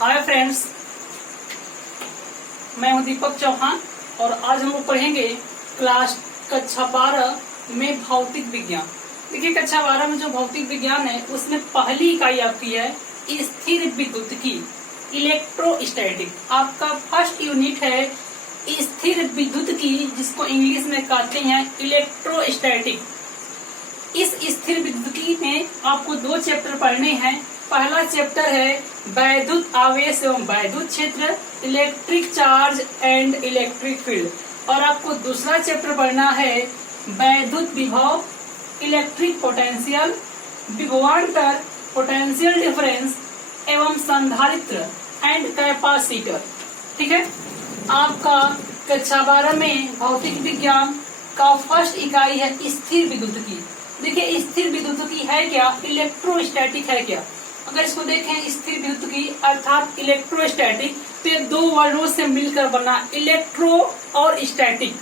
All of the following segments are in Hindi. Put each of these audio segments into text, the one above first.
हाय फ्रेंड्स, मैं हूं दीपक चौहान और आज हम लोग पढ़ेंगे क्लास कक्षा 12 में भौतिक विज्ञान। देखिए कक्षा 12 में जो भौतिक विज्ञान है उसमें पहली इकाई आपकी है स्थिर विद्युतिकी, इलेक्ट्रोस्टैटिक। आपका फर्स्ट यूनिट है स्थिर विद्युतिकी, जिसको इंग्लिश में कहते हैं इलेक्ट्रोस्टैटिक। इस स्थिर विद्युतिकी में आपको 2 चैप्टर पढ़ने हैं। पहला चैप्टर है वैद्युत आवेश एवं वैद्युत क्षेत्र, electric charge and electric field, और आपको दूसरा चैप्टर पढ़ना है वैद्युत विभव, इलेक्ट्रिक पोटेंशियल, विभवांतर, पोटेंशियल डिफरेंस एवं संधारित्र एंड कैपेसिटर। ठीक है, आपका कक्षा 12 में भौतिक विज्ञान का फर्स्ट इकाई है स्थिर विद्युतिकी। देखिए स्थिर विद्युतिकी है क्या, इलेक्ट्रोस्टैटिक है क्या। अगर इसको देखें स्थिर विद्युतिकी अर्थात इलेक्ट्रोस्टैटिक, तो ये 2 वर्डों से मिलकर बना, इलेक्ट्रो और स्टैटिक।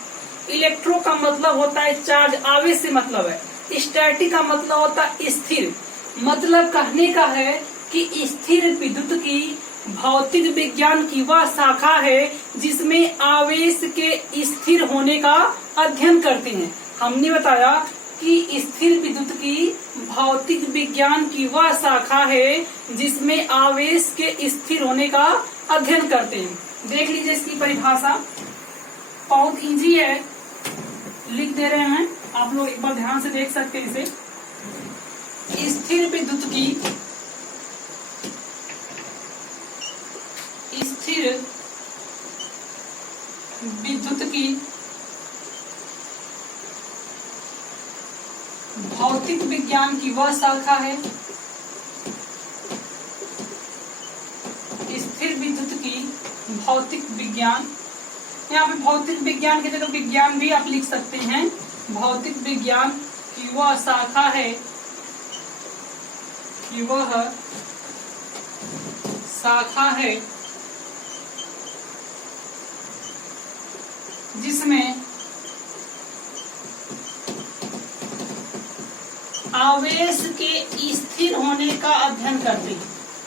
इलेक्ट्रो का मतलब होता है चार्ज, आवेश से मतलब है। स्टैटिक का मतलब होता है स्थिर। मतलब कहने का है कि स्थिर विद्युतिकी भौतिक विज्ञान की वह शाखा है जिसमें आवेश के स्थिर होने का अध्ययन करते हैं। हमने बताया कि स्थिर विद्युतिकी भौतिक विज्ञान की वह शाखा है जिसमें आवेश के स्थिर होने का अध्ययन करते हैं। देख लीजिए इसकी परिभाषा, बहुत इजी है, लिख दे रहे हैं, आप लोग एक बार ध्यान से देख सकते हैं इसे। स्थिर विद्युतिकी भौतिक विज्ञान की वह शाखा है, स्थिर विद्युतिकी भौतिक विज्ञान। यहाँ पे भौतिक विज्ञान की जगह विज्ञान भी आप लिख सकते हैं। भौतिक विज्ञान की वह शाखा है जिसमें आवेश के स्थिर होने का अध्ययन करते हैं,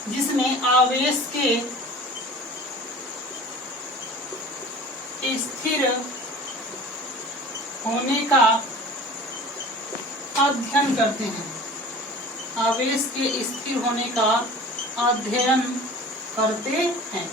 जिसमें आवेश के स्थिर होने का अध्ययन करते हैं। आवेश के स्थिर होने का अध्ययन करते हैं।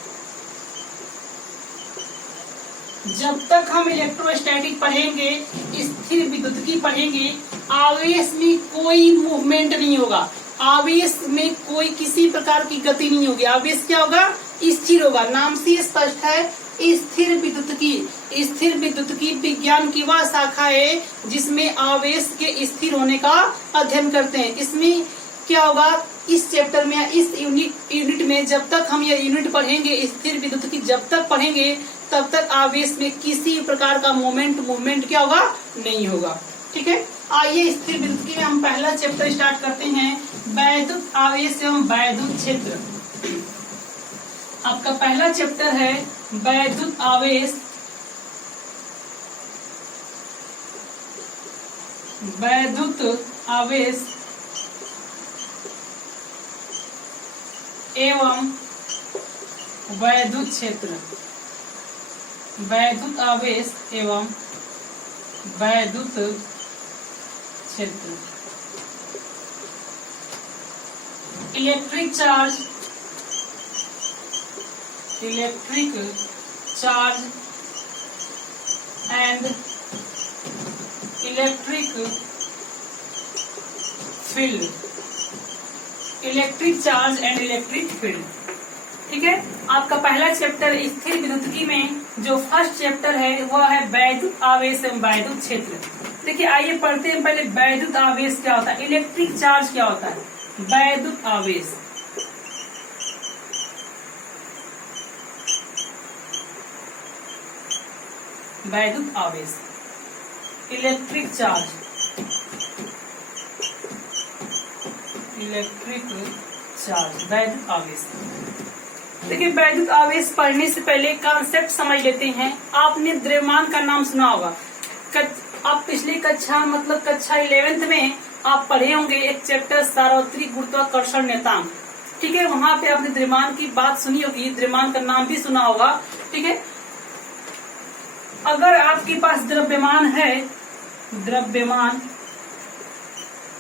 जब तक हम इलेक्ट्रोस्टैटिक पढ़ेंगे, स्थिर विद्युतिकी पढ़ेंगे, आवेश में कोई मूवमेंट नहीं होगा, आवेश में कोई किसी प्रकार की गति नहीं होगी। आवेश क्या होगा, स्थिर होगा। नाम से स्पष्ट है स्थिर विद्युतिकी। स्थिर विद्युतिकी विज्ञान की वह शाखा है जिसमें आवेश के स्थिर होने का अध्ययन करते हैं। इसमें क्या होगा, इस चैप्टर में, इस यूनिट में जब तक हम यह यूनिट पढ़ेंगे, स्थिर विद्युतिकी जब तक पढ़ेंगे तब तक आवेश में किसी प्रकार का मूवमेंट क्या होगा, नहीं होगा। ठीक है, आइए स्थिर विद्युतिकी में हम पहला चैप्टर स्टार्ट करते हैं, वैद्युत आवेश एवं वैद्युत क्षेत्र। आपका पहला चैप्टर है वैद्युत आवेश, एवं वैद्युत क्षेत्र। वैद्युत आवेश एवं वैद्युत क्षेत्र। Electric charge and electric field. Electric charge and electric field. ठीक है, आपका पहला चैप्टर स्थिर विद्युतिकी में जो फर्स्ट चैप्टर है वह है वैद्युत आवेश एवं वैद्युत क्षेत्र। देखिए आइए पढ़ते हैं पहले वैद्युत आवेश क्या होता है, इलेक्ट्रिक चार्ज क्या होता है। वैद्युत आवेश, वैद्युत आवेश, इलेक्ट्रिक चार्ज, वैद्युत आवेश। देखिए वैद्युत आवेश पढ़ने से पहले कॉन्सेप्ट समझ लेते हैं। आपने द्रव्यमान का नाम सुना होगा। आप पिछली कक्षा मतलब कक्षा 11th में आप पढ़े होंगे एक चैप्टर सार्वत्रिक गुरुत्वाकर्षण नियतांक, ठीक है। वहां पे आपने द्रव्यमान की बात सुनी होगी, द्रव्यमान का नाम भी सुना होगा, ठीक है। अगर आपके पास द्रव्यमान है, द्रव्यमान,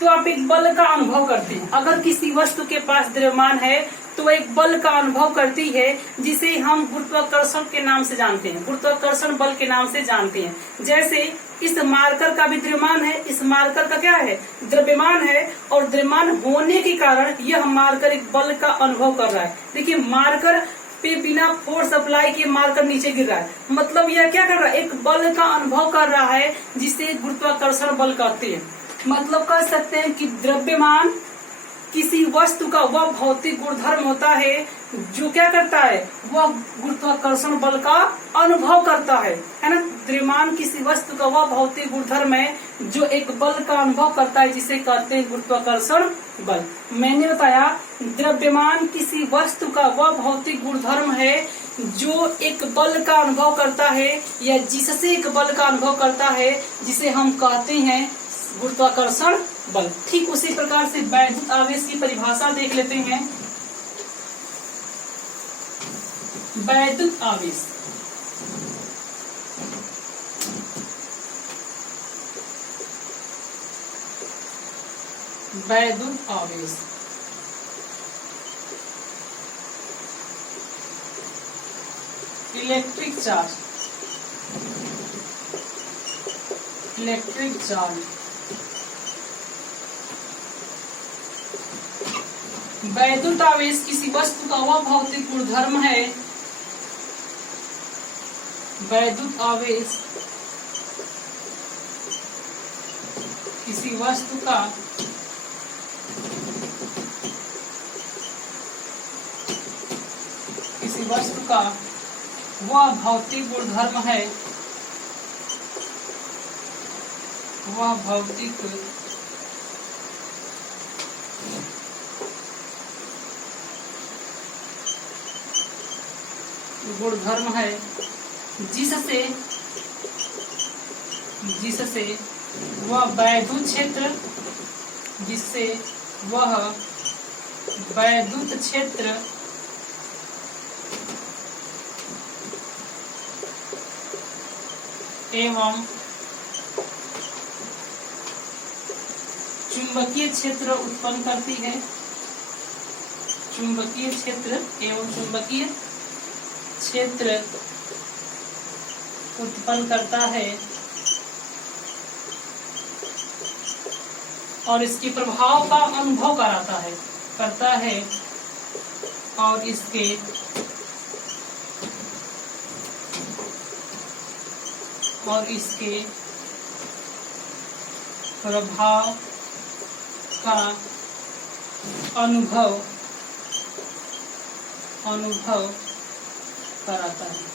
तो आप एक बल का अनुभव करते हैं। अगर किसी वस्तु के पास द्रव्यमान है तो एक बल का अनुभव करती है, जिसे हम गुरुत्वाकर्षण के नाम से जानते हैं, गुरुत्वाकर्षण बल के नाम से जानते हैं। जैसे इस मार्कर का भी द्रव्यमान है, इस मार्कर का क्या है, द्रव्यमान है, और द्रव्यमान होने के कारण यह मार्कर एक बल का अनुभव कर रहा है। देखिए मार्कर पे बिना फोर्स अप्लाई किए मार्कर नीचे गिर रहा है, मतलब यह क्या कर रहा है, एक बल का अनुभव कर रहा है, जिसे गुरुत्वाकर्षण बल कहते हैं। मतलब कह सकते हैं कि द्रव्यमान किसी वस्तु का वह भौतिक गुणधर्म होता है जो क्या करता है, वह गुरुत्वाकर्षण बल का अनुभव करता है ना। द्रव्यमान किसी वस्तु का वह भौतिक गुणधर्म है जो एक बल का अनुभव करता है, जिसे कहते हैं गुरुत्वाकर्षण बल। मैंने बताया द्रव्यमान किसी वस्तु का वह भौतिक गुणधर्म है जो एक बल का अनुभव करता है, या जिससे एक बल का अनुभव करता है, जिसे हम कहते हैं गुरुत्वाकर्षण बल। ठीक उसी प्रकार से वैद्युत आवेश की परिभाषा देख लेते हैं। वैद्युत आवेश, वैद्युत आवेश इलेक्ट्रिक चार्ज, इलेक्ट्रिक चार्ज। वैद्युत आवेश किसी वस्तु का वह भौतिक गुणधर्म है, वैद्युत आवेश किसी वस्तु का वह भौतिक गुणधर्म है, वह भौतिक गुणधर्म है, जिससे वह वैद्युत क्षेत्र, जिससे वह वैद्युत क्षेत्र एवं चुंबकीय क्षेत्र उत्पन्न करती है, चुंबकीय क्षेत्र एवं चुंबकीय क्षेत्र उत्पन्न करता है, और इसके प्रभाव का अनुभव करता है, और इसके प्रभाव का अनुभव कराता है।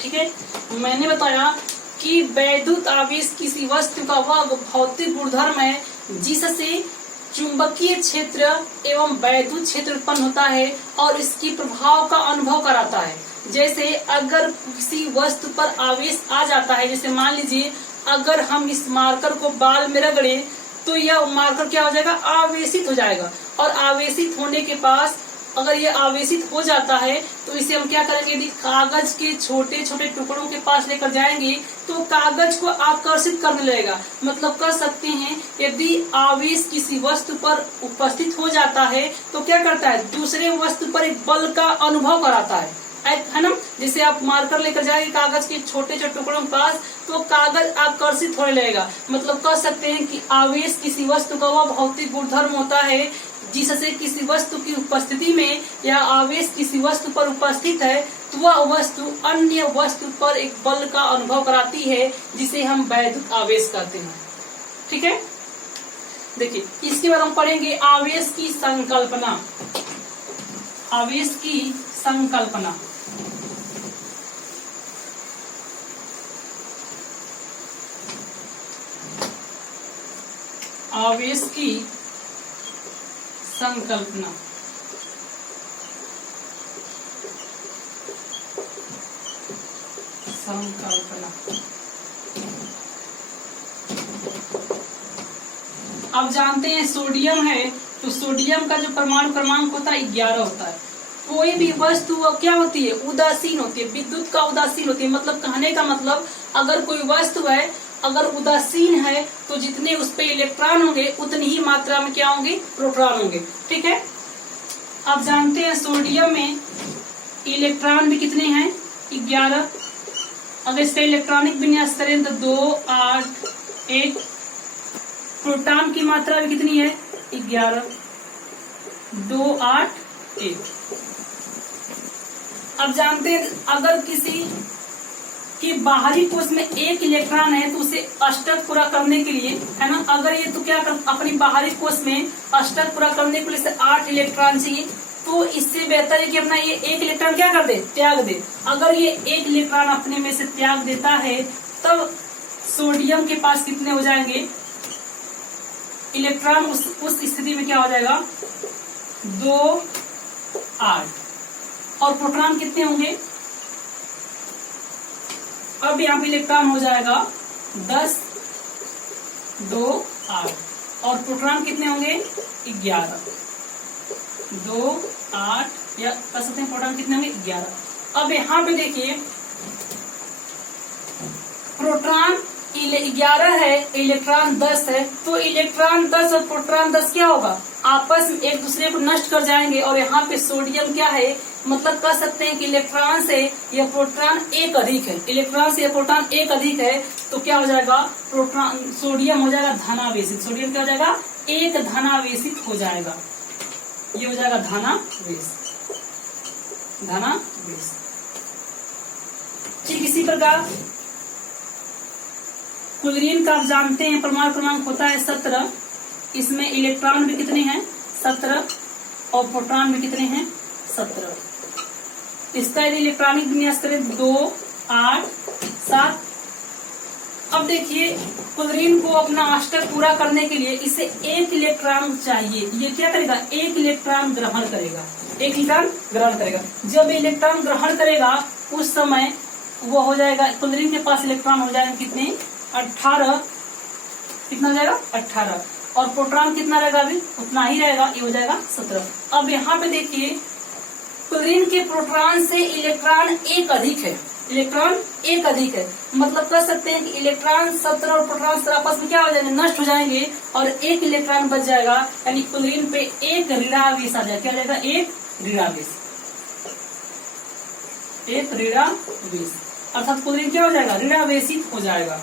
ठीक है, मैंने बताया कि वैद्युत आवेश किसी वस्तु का वह भौतिक गुणधर्म है जिससे चुंबकीय क्षेत्र एवं वैद्युत क्षेत्र उत्पन्न होता है और इसकी प्रभाव का अनुभव कराता है। जैसे अगर किसी वस्तु पर आवेश आ जाता है, जैसे मान लीजिए अगर हम इस मार्कर को बाल में रगड़े तो यह मार्कर क्या हो जाएगा, आवेशित हो जाएगा। और आवेशित होने के पास अगर ये आवेशित हो जाता है तो इसे हम क्या करेंगे, यदि कागज के छोटे छोटे टुकड़ों के पास लेकर जाएंगे तो कागज को आकर्षित करने लगेगा। मतलब कर सकते हैं यदि आवेश किसी वस्तु पर उपस्थित हो जाता है तो क्या करता है, दूसरे वस्तु पर एक बल का अनुभव कराता है ना। जैसे आप मार्कर लेकर जाएंगे कागज के छोटे छोटे टुकड़ों के पास तो कागज आकर्षित होने लगेगा। मतलब कह सकते हैं कि आवेश किसी वस्तु का वह भौतिक गुणधर्म होता है जिससे किसी वस्तु की उपस्थिति में या आवेश किसी वस्तु पर उपस्थित है तो वह वस्तु अन्य वस्तु पर एक बल का अनुभव कराती है, जिसे हम वैद्युत आवेश कहते हैं। ठीक है, देखिए इसके बाद हम पढ़ेंगे आवेश की संकल्पना। आवेश की संकल्पना, आवेश की संकल्पना। संकल्पना। अब जानते हैं सोडियम है तो सोडियम का जो परमाणु क्रमांक होता है 11 होता है। कोई भी वस्तु क्या होती है, उदासीन होती है, विद्युत का उदासीन होती है। मतलब कहने का मतलब अगर कोई वस्तु है अगर उदासीन है तो जितने उस पे इलेक्ट्रॉन होंगे उतनी ही मात्रा में क्या होंगे, प्रोटॉन होंगे। ठीक है। अब जानते हैं सोडियम में इलेक्ट्रॉन भी कितने हैं, 11। अगर इसका इलेक्ट्रॉनिक विन्यास करें तो 2 8 1। प्रोटॉन की मात्रा भी कितनी है, 11, 2 8 1। अब जानते हैं अगर किसी के बाहरी कोश में 1 इलेक्ट्रॉन है तो उसे अष्टक पूरा करने के लिए, है ना, अगर ये तो क्या कर अपनी बाहरी कोश में अष्टक पूरा करने के लिए इसे 8 इलेक्ट्रॉन चाहिए, तो इससे बेहतर है कि अपना ये 1 इलेक्ट्रॉन क्या कर दे, त्याग दे। अगर ये 1 इलेक्ट्रॉन अपने में से त्याग देता है तब सोडियम के पास कितने हो जाएंगे इलेक्ट्रॉन, उस स्थिति में क्या हो जाएगा, 2 8। और प्रोटॉन कितने होंगे, अब यहाँ पे इलेक्ट्रॉन हो जाएगा 10 2 8 और प्रोटॉन कितने होंगे 11 2 8 या कह सकते हैं प्रोटॉन कितने होंगे 11। अब यहाँ पे देखिए प्रोटॉन 11 है, इलेक्ट्रॉन 10 है, तो इलेक्ट्रॉन 10 और प्रोटॉन 10 क्या होगा, आपस में एक दूसरे को नष्ट कर जाएंगे। और यहाँ पे सोडियम क्या है, मतलब कह सकते हैं कि इलेक्ट्रॉन से यह प्रोटॉन 1 अधिक है, इलेक्ट्रॉन से यह प्रोटॉन 1 अधिक है, तो क्या हो जाएगा, प्रोटॉन सोडियम हो जाएगा धनावेशित। सोडियम क्या हो जाएगा, 1 धनावेशित हो जाएगा, ये हो जाएगा धनावेश। ठीक इसी प्रकार क्लोरीन का आप जानते हैं परमाणु क्रमांक होता है 17। इसमें इलेक्ट्रॉन भी कितने हैं, 17 और प्रोटॉन भी कितने हैं, 17। इसका यदि इलेक्ट्रॉनिक विन्यास करें 2 8 7। अब देखिए क्लोरीन को अपना अष्टक पूरा करने के लिए इसे 1 इलेक्ट्रॉन चाहिए। ये क्या करेगा, 1 इलेक्ट्रॉन ग्रहण करेगा, 1 इलेक्ट्रॉन ग्रहण करेगा। जब इलेक्ट्रॉन ग्रहण करेगा उस समय वो हो जाएगा, क्लोरीन के पास इलेक्ट्रॉन हो जाएंगे कितने, 18। कितना हो जाएगा, 18। और प्रोटॉन कितना रहेगा, अभी उतना ही रहेगा, ये हो जाएगा 17। अब यहाँ पे देखिए क्लोरीन के प्रोटॉन से इलेक्ट्रॉन 1 अधिक है, इलेक्ट्रॉन 1 अधिक है, मतलब कह सकते हैं कि इलेक्ट्रॉन 17 और प्रोटॉन आपस में क्या हो जाएंगे, नष्ट हो जाएंगे और 1 इलेक्ट्रॉन बच जाएगा। यानी क्लोरीन पे 1 ऋणावेश आ जाएगा, क्या जाएगा, 1 ऋणावेश, 1 ऋणावेश, अर्थात क्लोरीन क्या हो जाएगा, ऋणावेशित हो जाएगा।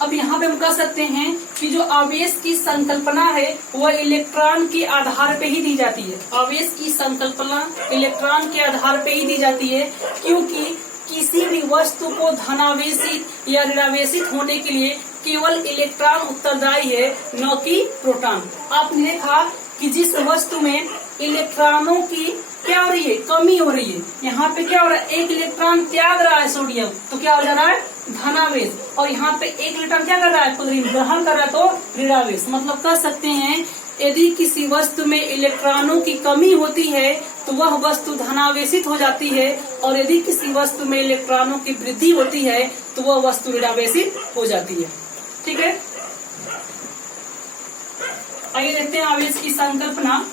अब यहाँ पे हम कह सकते हैं कि जो आवेश की संकल्पना है वह इलेक्ट्रॉन के आधार पे ही दी जाती है। आवेश की संकल्पना इलेक्ट्रॉन के आधार पे ही दी जाती है, क्योंकि किसी भी वस्तु को धनावेशित या ऋणावेशित होने के लिए केवल इलेक्ट्रॉन उत्तरदायी है, न कि प्रोटॉन। आपने देखा कि जिस वस्तु में इलेक्ट्रॉनों की क्या हो रही है, कमी हो रही है, यहाँ पे क्या हो रहा है, 1 इलेक्ट्रॉन त्याग रहा है सोडियम, तो क्या हो जा रहा है, धनावेश। और यहाँ पे 1 इलेक्ट्रॉन क्या कर रहा है, क्लोरीन ग्रहण कर रहा है, तो ऋणावेश। मतलब कह सकते हैं यदि किसी वस्तु में इलेक्ट्रॉनों की कमी होती है तो वह वस्तु धनावेशित हो जाती है, और यदि किसी वस्तु में इलेक्ट्रॉनों की वृद्धि होती है तो वह वस्तु ऋणावेशित हो जाती है। ठीक है, आइए देखते हैं आवेश की संकल्पना।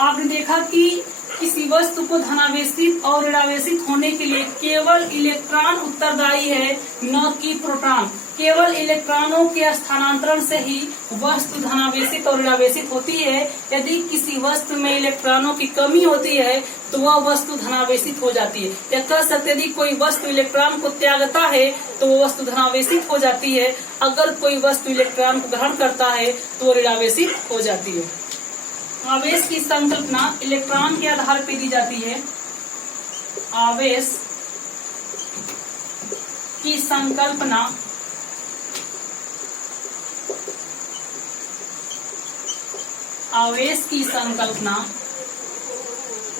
आपने देखा कि किसी वस्तु को धनावेशित और ऋणावेशित होने के लिए केवल इलेक्ट्रॉन उत्तरदायी है, न कि प्रोटॉन। केवल इलेक्ट्रॉनों के स्थानांतरण से ही वस्तु धनावेशित और ऋणावेशित होती है। यदि किसी वस्तु में इलेक्ट्रॉनों की कमी होती है तो वह वस्तु धनावेशित हो जाती है। या कह सकते यदि कोई वस्तु इलेक्ट्रॉन को त्यागता है तो वह वस्तु धनावेशित हो जाती है, अगर कोई वस्तु इलेक्ट्रॉन को ग्रहण करता है तो वह ऋणावेशित हो जाती है। आवेश की संकल्पना इलेक्ट्रॉन के आधार पर दी जाती है। आवेश की संकल्पना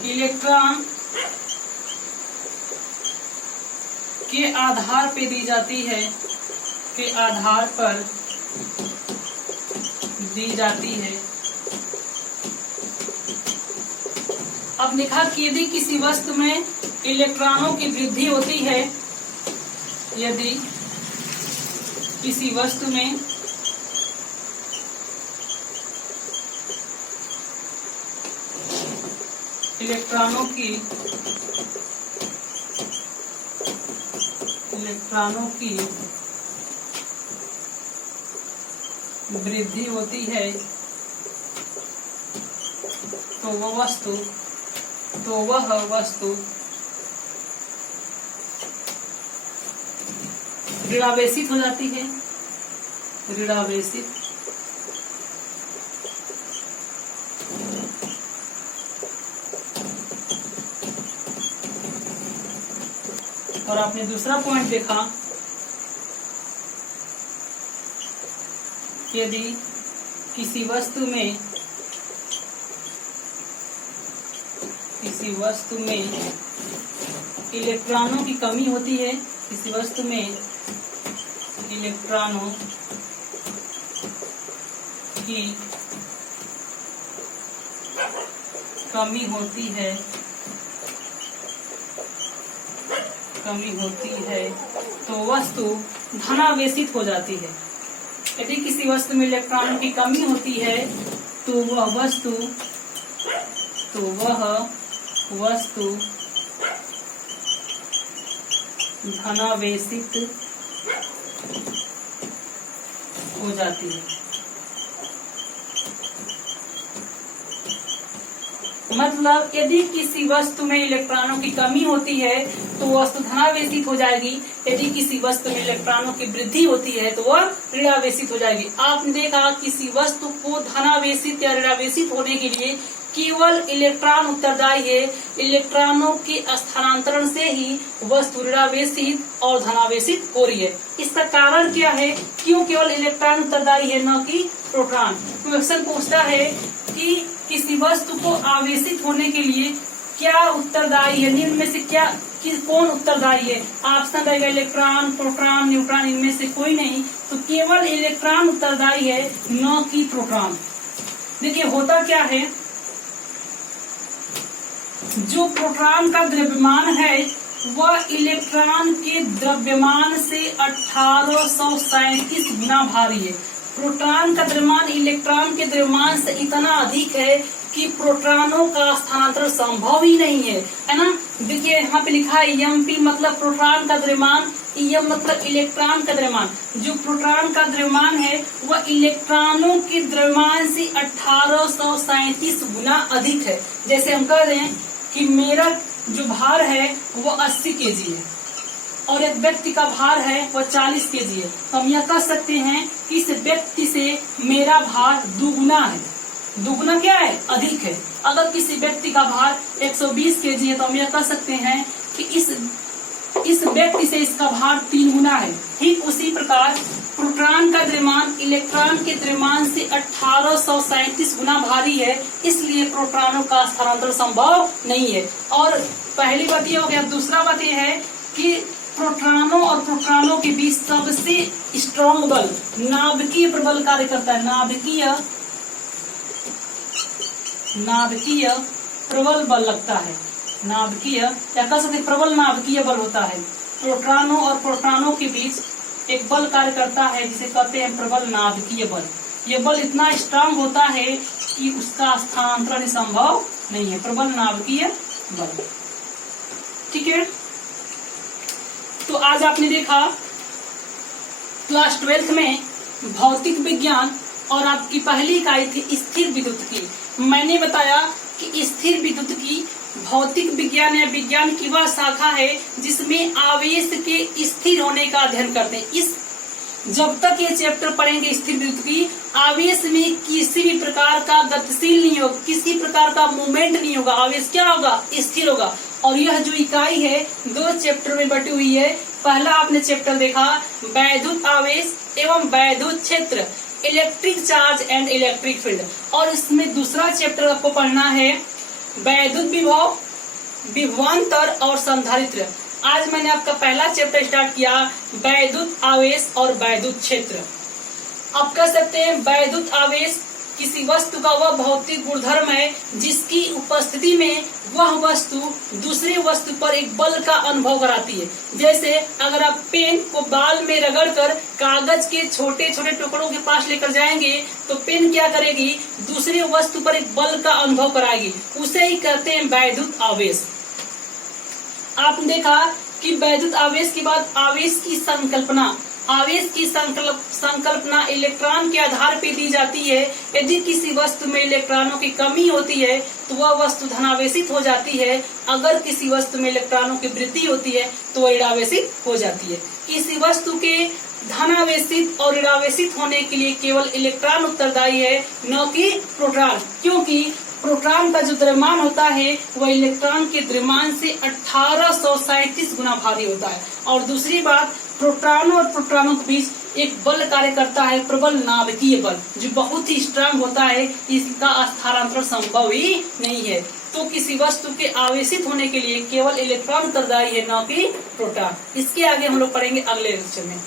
इलेक्ट्रॉन के आधार पे दी जाती है, के आधार पर दी जाती है। अब लिखा कि यदि किसी वस्तु में इलेक्ट्रॉनों की वृद्धि होती है, यदि किसी वस्तु में इलेक्ट्रॉनों की वृद्धि होती है तो वह वस्तु ऋणावेशित हो जाती है, ऋणावेशित। और आपने दूसरा पॉइंट देखा, यदि किसी वस्तु में इलेक्ट्रॉनों की कमी होती है, किसी वस्तु में इलेक्ट्रॉनों की कमी होती है तो वस्तु धनावेशित हो जाती है। यदि किसी वस्तु में इलेक्ट्रॉनों की कमी होती है तो वह वस्तु धनावेशित हो जाती है। मतलब यदि किसी वस्तु में इलेक्ट्रॉनों की कमी होती है तो वस्तु धनावेशित हो जाएगी, यदि किसी वस्तु में इलेक्ट्रॉनों की वृद्धि होती है तो वह ऋणावेशित हो जाएगी। आपने देखा किसी वस्तु को धनावेशित या ऋणावेशित होने के लिए केवल इलेक्ट्रॉन उत्तरदायी है, इलेक्ट्रॉनों के स्थानांतरण से ही वस्तु ऋणावेशित और धनावेशित हो रही है। इसका कारण क्या है? क्यों केवल इलेक्ट्रॉन उत्तरदायी है, न कि प्रोटॉन? क्वेश्चन पूछता है कि किसी वस्तु को आवेशित होने के लिए क्या उत्तरदायी है, निम्न में से कौन उत्तरदायी है? ऑप्शन रहेगा इलेक्ट्रॉन, प्रोटॉन, न्यूट्रॉन, इनमें से कोई नहीं, तो केवल इलेक्ट्रॉन उत्तरदायी है, न कि प्रोटॉन। देखिए होता क्या है, जो प्रोटॉन का द्रव्यमान है वह इलेक्ट्रॉन के द्रव्यमान से 1837 गुना भारी है। प्रोटॉन का द्रव्यमान इलेक्ट्रॉन के द्रव्यमान से इतना अधिक है कि प्रोटॉनों का स्थानांतरण संभव ही नहीं है ना। देखिए यहाँ पे लिखा है Mp मतलब प्रोटॉन का द्रव्यमान, Em मतलब इलेक्ट्रॉन का द्रव्यमान। जो प्रोटॉन का द्रव्यमान है वह इलेक्ट्रॉनों के द्रव्यमान से 1837 गुना अधिक है। जैसे हम कह रहे हैं कि मेरा जो भार है वो 80 kg है और एक व्यक्ति का भार है वह 40 kg है, तो हम यह कह सकते हैं कि इस व्यक्ति से मेरा भार दुगुना है। दुगुना क्या है? अधिक है। अगर किसी व्यक्ति का भार 120 kg है तो हम यह कह सकते हैं कि इस व्यक्ति से इसका भार 3 गुना है। ठीक उसी प्रकार प्रोटॉन का द्रव्यमान इलेक्ट्रॉन के द्रव्यमान से 1837 गुना भारी है, इसलिए प्रोटॉनों का स्थानांतरण संभव नहीं है। और पहली बात यह हो गया। दूसरा बात यह है कि प्रोटॉनों और प्रोटॉनों के बीच सबसे स्ट्रॉन्ग बल नाभिकीय प्रबल कार्य करता है। नाभिकीय प्रबल बल लगता है। नाभिकीय या कह सकते प्रबल नाभिकीय बल होता है। प्रोटॉनों और प्रोटॉनों के बीच एक बल कार्य करता है जिसे कहते हैं प्रबल नाभिकीय बल। यह बल इतना स्ट्रांग होता है कि उसका स्थानांतरण संभव नहीं है। प्रबल नाभिकीय बल। ठीक है, तो आज आपने देखा क्लास 12th में भौतिक विज्ञान और आपकी पहली इकाई थी स्थिर विद्युत की। मैंने बताया कि स्थिर विद्युत की भौतिक विज्ञान या विज्ञान की वह शाखा है जिसमें आवेश के स्थिर होने का अध्ययन करते हैं। जब तक ये चैप्टर पढ़ेंगे स्थिर विद्युत की, आवेश में किसी भी प्रकार का गतिशील नहीं होगा, किसी प्रकार का मूवमेंट नहीं होगा। आवेश क्या होगा? स्थिर होगा। और यह जो इकाई है 2 चैप्टर में बटी हुई है। पहला आपने चैप्टर देखा वैद्युत आवेश एवं वैद्युत क्षेत्र, electric charge and electric field, और इसमें दूसरा चैप्टर आपको पढ़ना है वैद्युत विभव, विभवांतर और संधारित्र। आज मैंने आपका पहला चैप्टर स्टार्ट किया वैद्युत आवेश और वैद्युत क्षेत्र। आप कह सकते हैं वैद्युत आवेश किसी वस्तु का वह भौतिक गुणधर्म है जिसकी उपस्थिति में वह वस्तु दूसरे वस्तु पर एक बल का अनुभव कराती है। जैसे अगर आप पेन को बाल में रगड़कर कागज के छोटे छोटे टुकड़ों के पास लेकर जाएंगे तो पेन क्या करेगी, दूसरे वस्तु पर एक बल का अनुभव कराएगी, उसे ही कहते हैं वैद्युत आवेश। आपने देखा कि वैद्युत आवेश के बाद आवेश की संकल्पना इलेक्ट्रॉन के आधार पर दी जाती है। यदि किसी वस्तु में इलेक्ट्रॉनों की कमी होती है तो वह वस्तु धनावेशित हो जाती है। अगर किसी वस्तु में इलेक्ट्रॉनों की वृद्धि होती है तो वह ऋणावेशित हो जाती है। किसी वस्तु के धनावेशित और ऋणावेशित होने के लिए केवल इलेक्ट्रॉन उत्तरदायी है, न कि प्रोटॉन, क्योंकि प्रोटॉन का जो द्रव्यमान होता है वह इलेक्ट्रॉन के द्रव्यमान से 1837 गुना भारी होता है। और दूसरी बात, प्रोटॉनों और प्रोटॉनों के बीच एक बल कार्य करता है, प्रबल नाभिकीय बल, जो बहुत ही स्ट्रांग होता है। इसका स्थानांतरण संभव ही नहीं है। तो किसी वस्तु के आवेशित होने के लिए केवल इलेक्ट्रॉन उत्तरदायी है, न कि प्रोटॉन। इसके आगे हम लोग पढ़ेंगे अगले लेक्चर में।